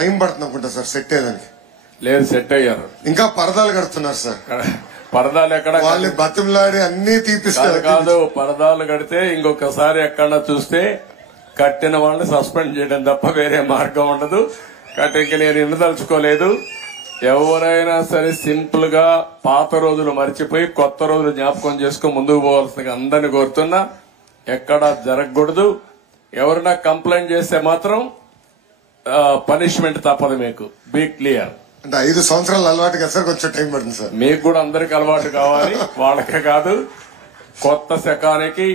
Time పడుతుంది అనుకుంటా sir set అయ్యేదానికి. లేదు, సెట్ అయ్యారు. ఇంకా పరదాలు కడుతున్నారు సార్. పరదాలు ఎక్కడ? వాళ్ళు బతిమలాడి అన్ని తీపిస్తారు. కాదు, పరదాలు కడితే ఇంకొకసారి ఎక్కడ చూస్తే కట్టిన వాళ్ళని సస్పెండ్ చేయడం తప్ప వేరే మార్గం ఉండదు. కాబట్టి నేను ఎన్నుదలుచుకోలేదు. ఎవరైనా సరే సింపుల్ గా పాత రోజులు మర్చిపోయి కొత్త రోజులు జ్ఞాపకం చేసుకుని ముందుకు పోవాల్సిందిగా అందరిని కోరుతున్నా. ఎక్కడా జరగకూడదు. ఎవరైనా కంప్లైంట్ చేస్తే మాత్రం పనిష్మెంట్ తప్పదు. మీకు బీ క్లియర్. అంటే 5 సంవత్సరాలు అలవాటు కదా సార్, కొంచెం టైం పడుతుంది సార్. మీకు కూడా అందరికి అలవాటు కావాలి, వాళ్ళకే కాదు. కొత్త శకానికి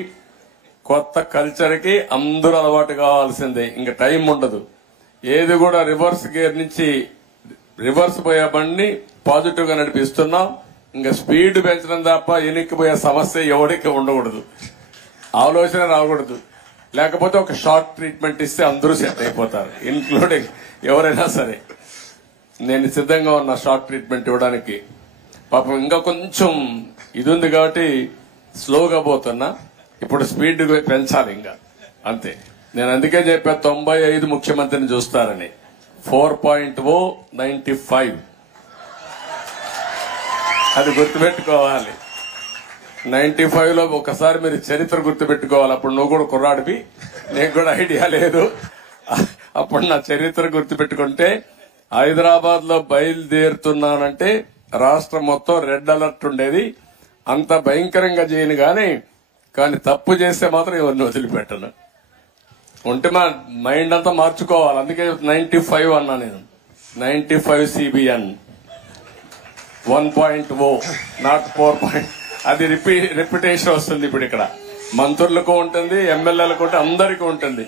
కొత్త కల్చర్ కి అందరూ అలవాటు కావాల్సిందే. ఇంకా టైం ఉండదు. ఏది కూడా రివర్స్ గేర్ నుంచి రివర్స్ పోయే బండిని పాజిటివ్ గా నడిపిస్తున్నాం. ఇంకా స్పీడ్ పెంచడం తప్ప ఎనిక్కిపోయే సమస్య ఎవరికి ఉండకూడదు. ఆలోచన రాకూడదు. లేకపోతే ఒక షార్ట్ ట్రీట్మెంట్ ఇస్తే అందరూ సెట్ అయిపోతారు, ఇన్క్లూడింగ్ ఎవరైనా సరే. నేను సిద్ధంగా ఉన్న షార్ట్ ట్రీట్మెంట్ ఇవ్వడానికి. పాపం ఇంకా కొంచెం ఇది ఉంది కాబట్టి స్లోగా పోతున్నా. ఇప్పుడు స్పీడ్ పెంచాలి ఇంకా, అంతే. నేను అందుకే చెప్పా 95 ముఖ్యమంత్రిని చూస్తారని. 4.0 95 అది గుర్తుపెట్టుకోవాలి. 95 లో ఒకసారి మీరు చరిత్ర గుర్తుపెట్టుకోవాలి. అప్పుడు నువ్వు కూడా కుర్రాడివి, నీకు కూడా ఐడియా లేదు. అప్పుడు నా చరిత్ర గుర్తుపెట్టుకుంటే, హైదరాబాద్ లో బయలుదేరుతున్నానంటే రాష్ట్రం మొత్తం రెడ్ అలర్ట్ ఉండేది. అంత భయంకరంగా చేయను కానీ తప్పు చేస్తే మాత్రం ఎవరిని వదిలిపెట్టను. ఉంటే మా మైండ్ అంతా మార్చుకోవాలి. అందుకే 95 అన్నా నేను. 95 CBN 1.0 నాట్ 4. అది రిపిటేషన్ వస్తుంది. ఇప్పుడు ఇక్కడ మంత్రులకు ఉంటుంది, ఎమ్మెల్యేలకు ఉంటుంది, అందరికీ ఉంటుంది.